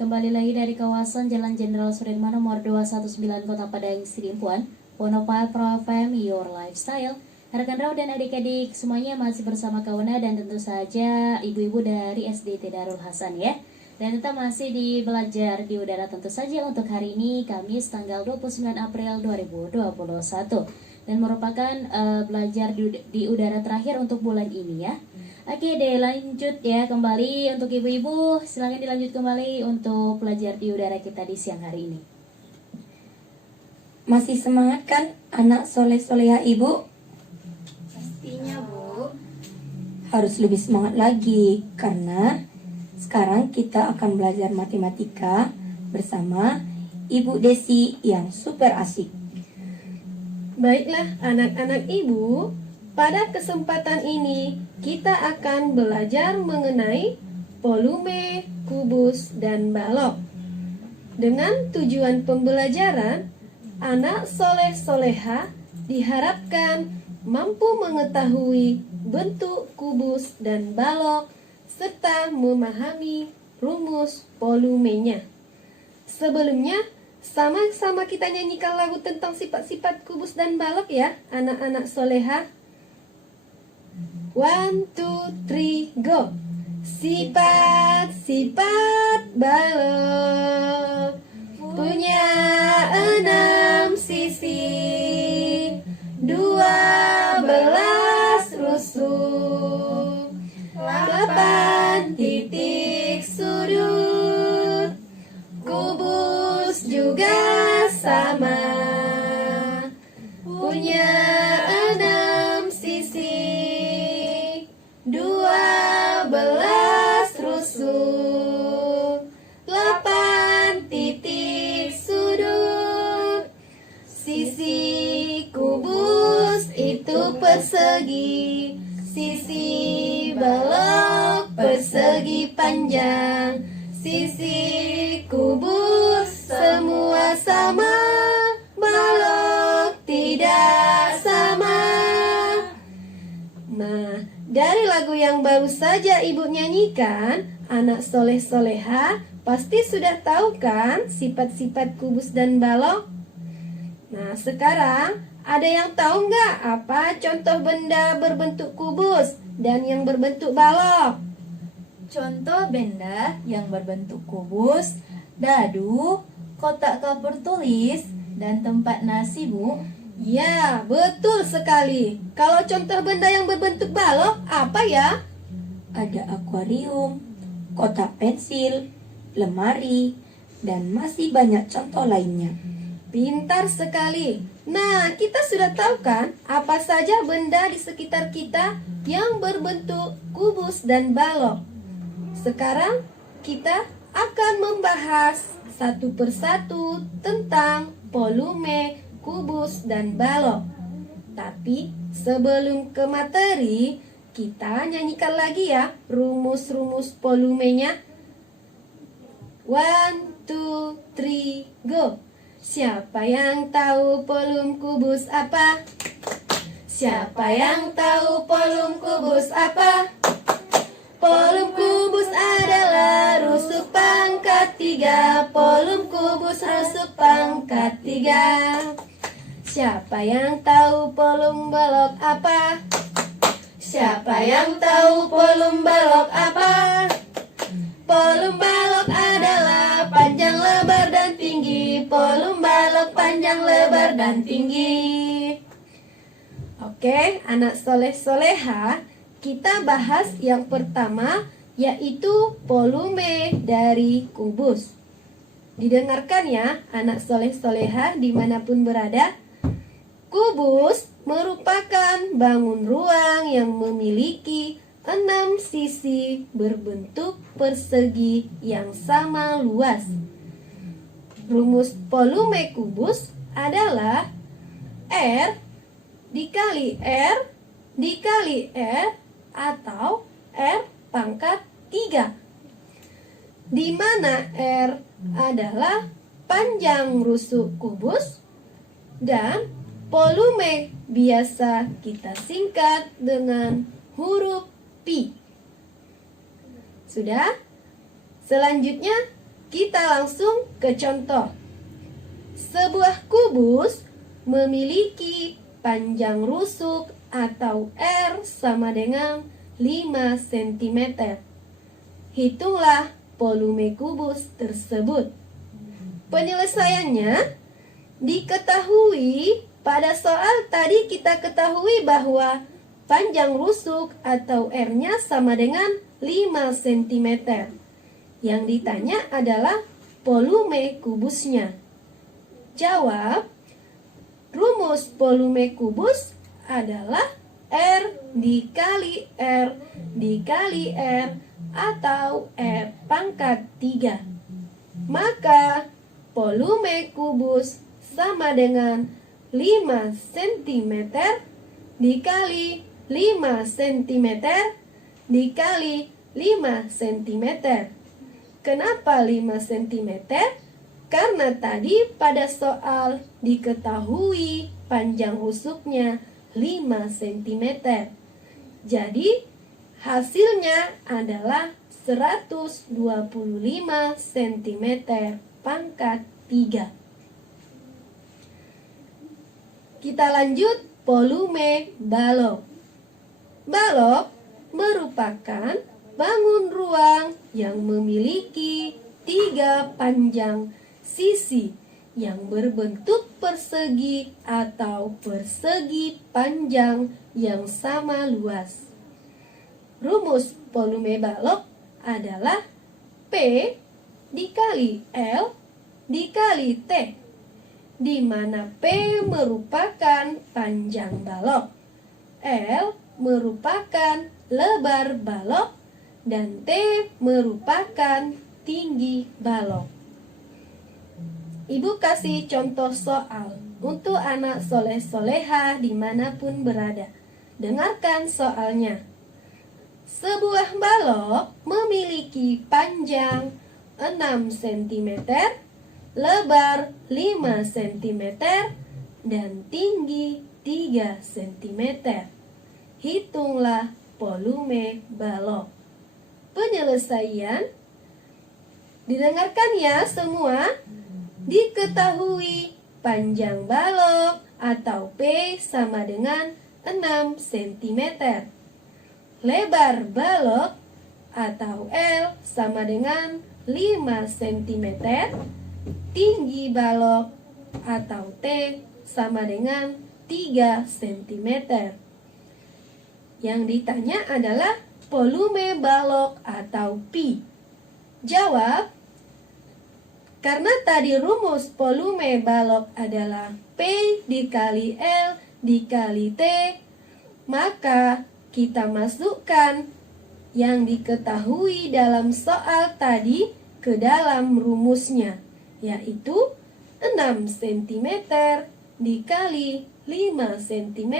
Kembali lagi dari kawasan Jalan Jenderal Sudirman nomor 219 Kota Padang Sidimpuan, Ponopal Pro FM Your Lifestyle. Rekan Rau dan adik-adik semuanya masih bersama Kauna dan tentu saja ibu-ibu dari SDT Darul Hasan ya. Dan kita masih di belajar di udara tentu saja untuk hari ini Kamis tanggal 29 April 2021. Dan merupakan belajar di udara terakhir untuk bulan ini ya. Oke deh, lanjut ya kembali untuk ibu-ibu, silakan dilanjut kembali untuk belajar di udara kita di siang hari ini. Masih semangat kan anak soleh-soleha ibu? Pastinya Bu. Harus lebih semangat lagi karena sekarang kita akan belajar matematika bersama Ibu Desi yang super asik. Baiklah anak-anak ibu, pada kesempatan ini kita akan belajar mengenai volume, kubus, dan balok. Dengan tujuan pembelajaran, anak soleh-soleha diharapkan mampu mengetahui bentuk kubus dan balok serta memahami rumus volumenya. Sebelumnya, sama-sama kita nyanyikan lagu tentang sifat-sifat kubus dan balok ya, anak-anak soleha. 1, 2, 3, go. Sifat-sifat balok punya 6 sisi, 12 rusuk, 8 titik sudut. Kubus juga sama, punya 6 sisi, 12 rusuk, 8 titik sudut. Sisi kubus itu persegi, sisi balok persegi panjang. Sisi kubus semua sama, balok tidak sama. Nah, dari lagu yang baru saja ibu nyanyikan, anak soleh-soleha pasti sudah tahu kan sifat-sifat kubus dan balok? Nah, sekarang ada yang tahu nggak apa contoh benda berbentuk kubus dan yang berbentuk balok? Contoh benda yang berbentuk kubus, dadu, kotak kapur tulis, dan tempat nasi, Bu. Ya, betul sekali. Kalau contoh benda yang berbentuk balok, apa ya? Ada akuarium, kotak pensil, lemari, dan masih banyak contoh lainnya. Pintar sekali. Nah, kita sudah tahu kan apa saja benda di sekitar kita yang berbentuk kubus dan balok. Sekarang kita akan membahas satu persatu tentang volume, kubus, dan balok. Tapi sebelum ke materi, kita nyanyikan lagi ya rumus-rumus volumenya. 1, 2, 3, go. Siapa yang tahu volume kubus apa? Siapa yang tahu volume kubus apa? Volume kubus adalah rusuk pangkat 3. Volume kubus rusuk pangkat 3. Siapa yang tahu volume balok apa? Siapa yang tahu volume balok apa? Volume balok adalah panjang, lebar, dan tinggi. Volume balok panjang, lebar, dan tinggi. Oke, anak soleh-soleha, kita bahas yang pertama yaitu volume dari kubus. Didengarkan ya anak soleh-soleha dimanapun berada. Kubus merupakan bangun ruang yang memiliki 6 sisi berbentuk persegi yang sama luas. Rumus volume kubus adalah R dikali R dikali R atau R pangkat 3, di mana R adalah panjang rusuk kubus dan volume biasa kita singkat dengan huruf Pi. Sudah? Selanjutnya kita langsung ke contoh. Sebuah kubus memiliki panjang rusuk atau R sama dengan 5 cm. Hitunglah volume kubus tersebut. Penyelesaiannya diketahui pada soal tadi kita ketahui bahwa panjang rusuk atau R-nya sama dengan 5 cm. Yang ditanya adalah volume kubusnya. Jawab, rumus volume kubus adalah R dikali R dikali R atau R pangkat 3. Maka volume kubus sama dengan 5 cm dikali 5 cm dikali 5 cm. Kenapa 5 cm? Karena tadi pada soal diketahui panjang rusuknya 5 cm. Jadi hasilnya adalah 125 cm pangkat 3. Kita lanjut volume balok. Balok merupakan bangun ruang yang memiliki 3 panjang sisi yang berbentuk persegi atau persegi panjang yang sama luas. Rumus volume balok adalah P dikali L dikali T, di mana P merupakan panjang balok, L merupakan lebar balok, dan T merupakan tinggi balok. Ibu kasih contoh soal untuk anak soleh-soleha dimanapun berada. Dengarkan soalnya. Sebuah balok memiliki panjang 6 cm, lebar 5 cm, dan tinggi 3 cm. Hitunglah volume balok. Penyelesaian didengarkan ya semua. Diketahui panjang balok atau P sama dengan 6 cm. Lebar balok atau L sama dengan 5 cm. Tinggi balok atau T sama dengan 3 cm. Yang ditanya adalah volume balok atau pi. Jawab, karena tadi rumus volume balok adalah P dikali L dikali T, maka kita masukkan yang diketahui dalam soal tadi ke dalam rumusnya, yaitu 6 cm dikali 5 cm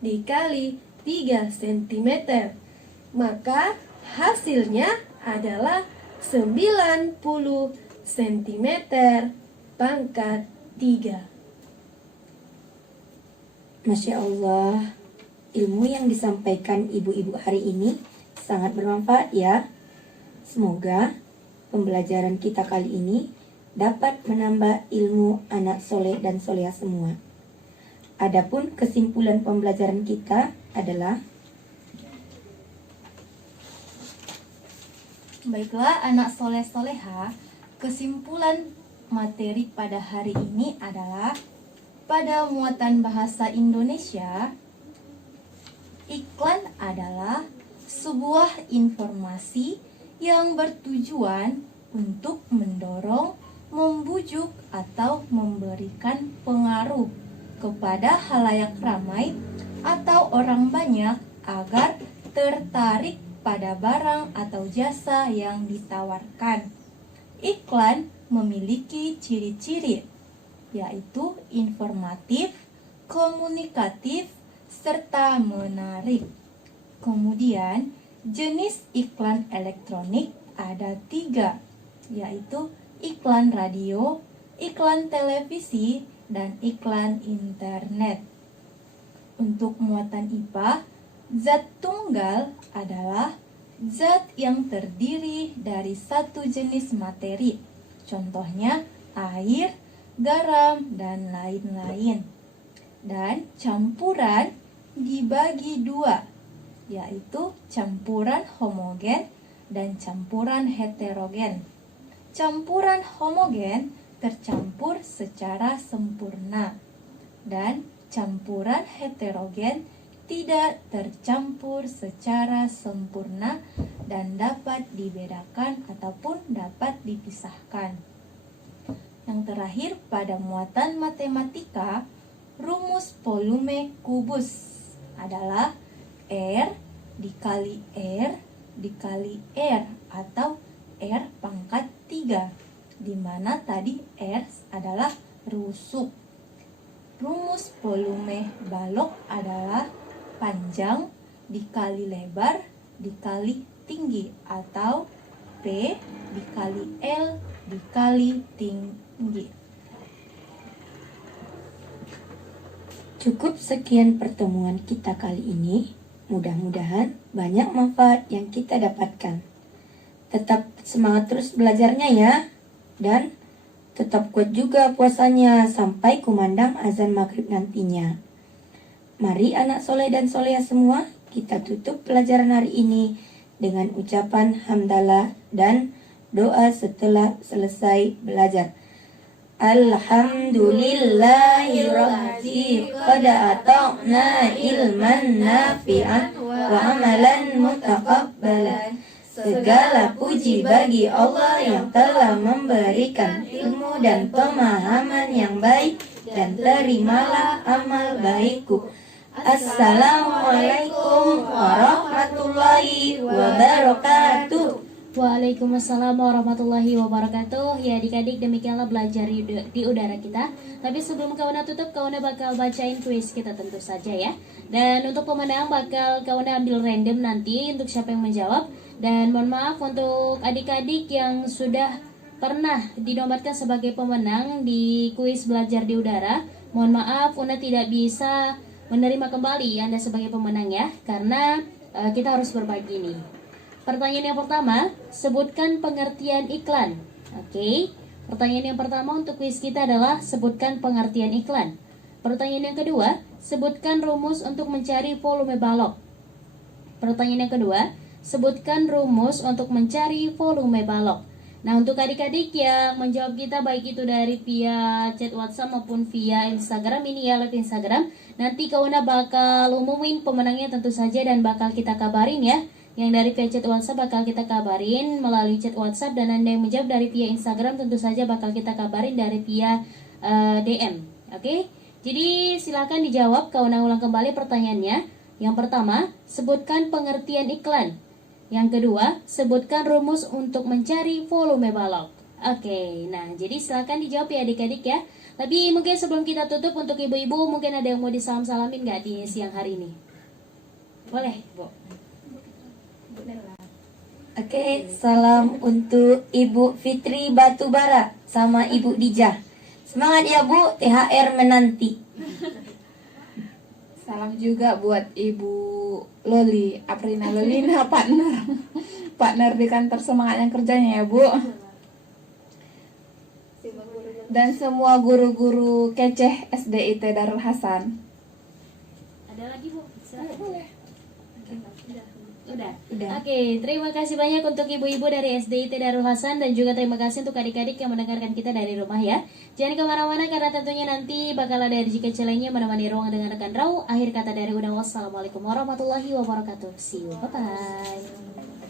dikali 3 cm. Maka hasilnya adalah 90 cm pangkat 3. Masya Allah, ilmu yang disampaikan ibu-ibu hari ini sangat bermanfaat ya. Semoga pembelajaran kita kali ini dapat menambah ilmu anak soleh dan soleha semua. Adapun kesimpulan pembelajaran kita adalah, baiklah anak soleh-soleha, kesimpulan materi pada hari ini adalah pada muatan bahasa Indonesia, iklan adalah sebuah informasi yang bertujuan untuk mendorong, membujuk, atau memberikan pengaruh kepada halayak ramai atau orang banyak agar tertarik pada barang atau jasa yang ditawarkan. Iklan memiliki ciri-ciri, yaitu informatif, komunikatif, serta menarik. Kemudian, jenis iklan elektronik ada 3, yaitu iklan radio, iklan televisi, dan iklan internet. Untuk muatan IPA, zat tunggal adalah zat yang terdiri dari satu jenis materi. Contohnya air, garam, dan lain-lain. Dan campuran dibagi dua, yaitu campuran homogen dan campuran heterogen. Campuran homogen tercampur secara sempurna, dan campuran heterogen tidak tercampur secara sempurna dan dapat dibedakan ataupun dapat dipisahkan. Yang terakhir, pada muatan matematika, rumus volume kubus adalah R dikali R dikali R atau R pangkat 3, di mana tadi R adalah rusuk. Rumus volume balok adalah panjang dikali lebar dikali tinggi atau P dikali L dikali tinggi. Cukup sekian pertemuan kita kali ini. Mudah-mudahan banyak manfaat yang kita dapatkan. Tetap semangat terus belajarnya ya. Dan tetap kuat juga puasanya sampai kumandang azan maghrib nantinya. Mari anak soleh dan soleha semua, kita tutup pelajaran hari ini dengan ucapan hamdalah dan doa setelah selesai belajar. Alhamdulillahirrahmanirrahim qad ata'na ilman nafi'an wa amalan mutaqabbalan. Segala puji bagi Allah yang telah memberikan ilmu dan pemahaman yang baik, dan terimalah amal baikku. Assalamualaikum warahmatullahi wabarakatuh. Waalaikumsalam warahmatullahi wabarakatuh. Ya adik-adik, demikianlah belajar di udara kita. Tapi sebelum kawan tutup, kawan bakal bacain kuis kita tentu saja ya. Dan untuk pemenang bakal kawan ambil random nanti untuk siapa yang menjawab. Dan mohon maaf untuk adik-adik yang sudah pernah dinobatkan sebagai pemenang di kuis belajar di udara. Mohon maaf, Una tidak bisa menerima kembali Anda sebagai pemenang ya, karena kita harus berbagi nih. Pertanyaan yang pertama, sebutkan pengertian iklan. Oke. Pertanyaan yang pertama untuk kuis kita adalah sebutkan pengertian iklan. Pertanyaan yang kedua, sebutkan rumus untuk mencari volume balok. Pertanyaan yang kedua, sebutkan rumus untuk mencari volume balok. Nah, untuk adik-adik yang menjawab kita baik itu dari via chat WhatsApp maupun via Instagram, ini ya live Instagram, nanti Kauna bakal umumin pemenangnya tentu saja dan bakal kita kabarin ya. Yang dari via chat WhatsApp bakal kita kabarin melalui chat WhatsApp, dan Anda yang menjawab dari via Instagram tentu saja bakal kita kabarin dari via DM. Oke? Jadi silakan dijawab. Kauna ulang kembali pertanyaannya. Yang pertama, sebutkan pengertian iklan. Yang kedua, sebutkan rumus untuk mencari volume balok. Oke, nah jadi silakan dijawab ya adik-adik ya. Tapi mungkin sebelum kita tutup, untuk ibu-ibu mungkin ada yang mau disalam-salamin nggak di siang hari ini? Boleh, Bu. Oke, salam untuk Ibu Fitri Batubara sama Ibu Dijah. Semangat ya Bu, THR menanti. Salam juga buat Ibu Loli, Aprina Lolina, partner di kantor semangat yang kerjanya ya Bu. Dan semua guru-guru keceh SDIT Darul Hasan. Ada lagi Bu? Silakan. Boleh. Udah. Oke, terima kasih banyak untuk ibu-ibu dari SDIT Darul Hasan, dan juga terima kasih untuk adik-adik yang mendengarkan kita dari rumah ya. Jangan kemana-mana karena tentunya nanti bakal ada rezeki kecil lainnya menemani ruang dengan rekan Rau. Akhir kata dari Una, wassalamualaikum warahmatullahi wabarakatuh. See you, bye-bye.